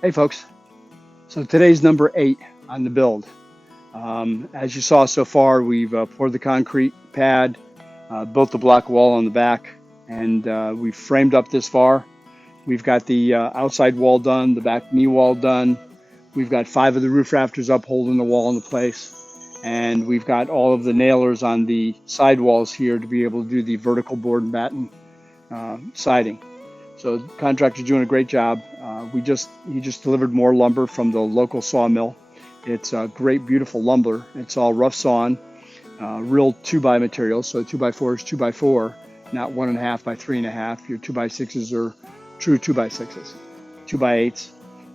Hey folks, so today's number 8 on the build. As you saw so far, we've poured the concrete pad, built the block wall on the back, and we've framed up this far. We've got the outside wall done, the back knee wall done. We've got 5 of the roof rafters up holding the wall into place. And we've got all of the nailers on the side walls here to be able to do the vertical board and batten siding. So the contractor's doing a great job. He just delivered more lumber from the local sawmill. It's great, beautiful lumber. It's all rough sawn, real 2x material. So 2x4 is 2x4, not 1.5 by 3.5. Your 2x6s are true 2x6s, 2x8s.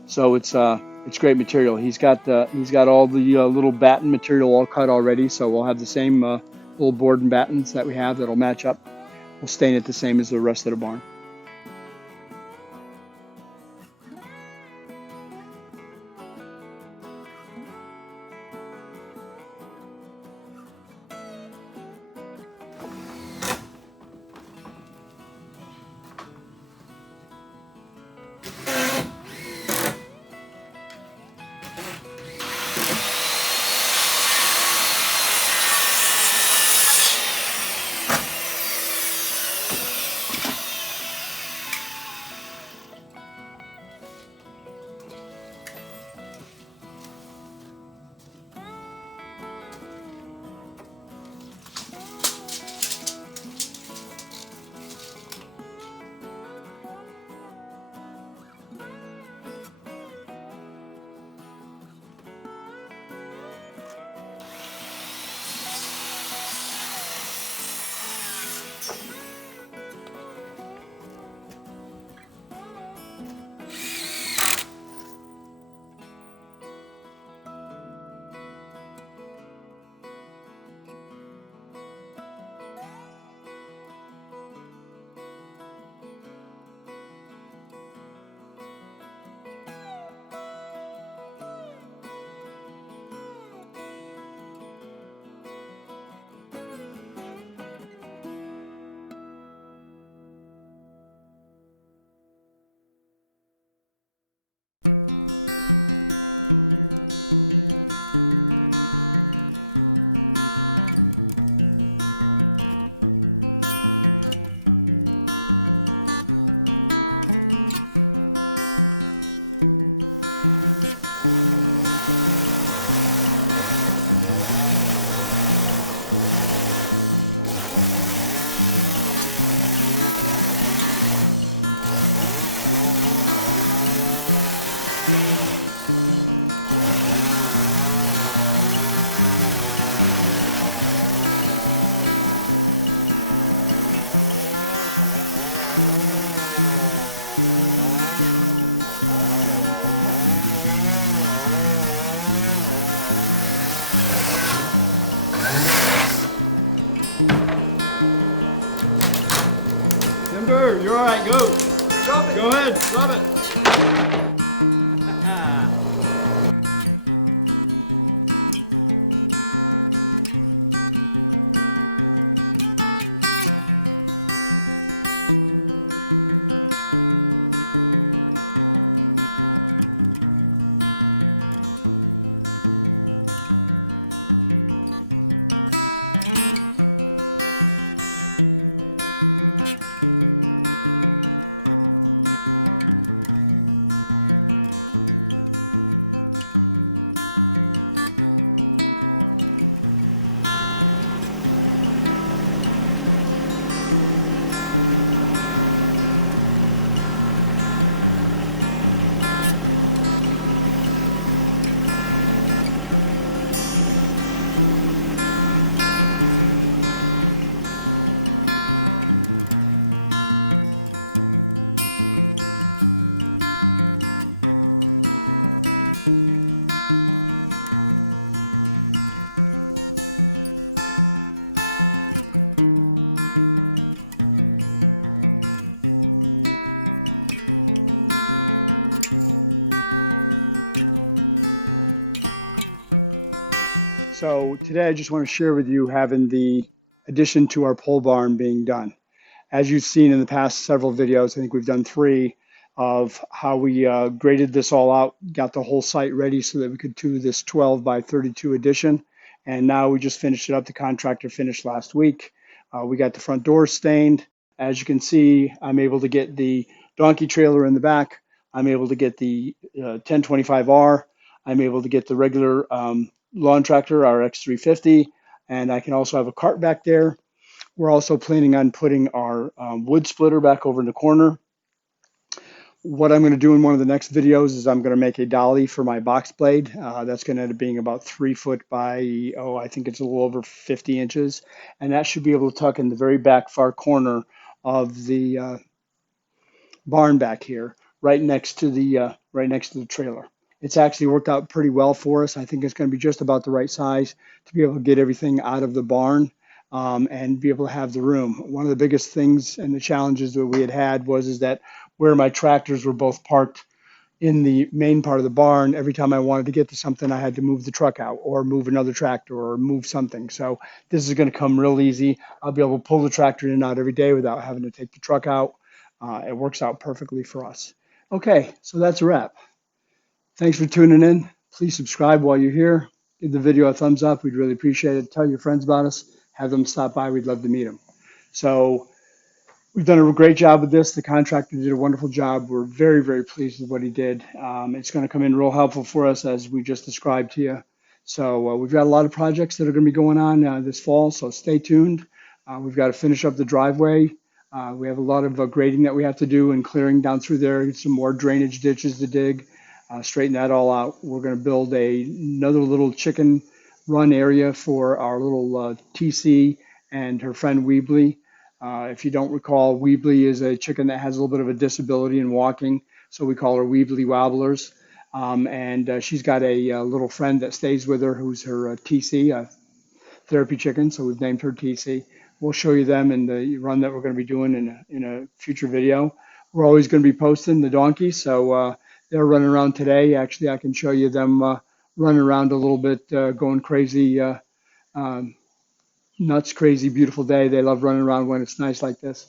So it's great material. He's got all the little batten material all cut already. So we'll have the same little board and battens that we have that'll match up. We'll stain it the same as the rest of the barn. Timber, you're all right, go. Go ahead, stop it. So today I just want to share with you having the addition to our pole barn being done. As you've seen in the past several videos, I think we've done 3. of how we graded this all out, got the whole site ready so that we could do this 12 by 32 addition. And now we just finished it up. The contractor finished last week. We got the front doors stained. As you can see, I'm able to get the donkey trailer in the back. I'm able to get the 1025R. I'm able to get the regular lawn tractor, our X350, and I can also have a cart back there. We're also planning on putting our wood splitter back over in the corner. What I'm going to do in one of the next videos is I'm going to make a dolly for my box blade. That's going to end up being about 3 foot by, I think it's a little over 50 inches. And that should be able to tuck in the very back far corner of the barn back here, right next to the trailer. It's actually worked out pretty well for us. I think it's going to be just about the right size to be able to get everything out of the barn and be able to have the room. One of the biggest things and the challenges that we had was is that where my tractors were both parked in the main part of the barn, every time I wanted to get to something, I had to move the truck out or move another tractor or move something. So this is going to come real easy. I'll be able to pull the tractor in and out every day without having to take the truck out. It works out perfectly for us. Okay, so that's a wrap. Thanks for tuning in. Please subscribe while you're here. Give the video a thumbs up. We'd really appreciate it. Tell your friends about us. Have them stop by. We'd love to meet them. So we've done a great job with this. The contractor did a wonderful job. We're very, very pleased with what he did. It's going to come in real helpful for us as we just described to you. So we've got a lot of projects that are going to be going on this fall, so stay tuned. We've got to finish up the driveway. We have a lot of grading that we have to do and clearing down through there, some more drainage ditches to dig, straighten that all out. We're going to build another little chicken run area for our little TC and her friend Weebly. If you don't recall, Weebly is a chicken that has a little bit of a disability in walking, so we call her Weebly Wobblers. And she's got a little friend that stays with her who's her TC, a therapy chicken, so we've named her TC. We'll show you them in the run that we're going to be doing in a future video. We're always going to be posting the donkeys, so they're running around today. Actually, I can show you them running around a little bit, going crazy, um, nuts, crazy, beautiful day. They love running around when it's nice like this.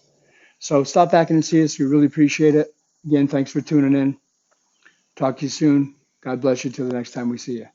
So stop back and see us. We really appreciate it. Again, thanks for tuning in. Talk to you soon. God bless you till the next time we see you.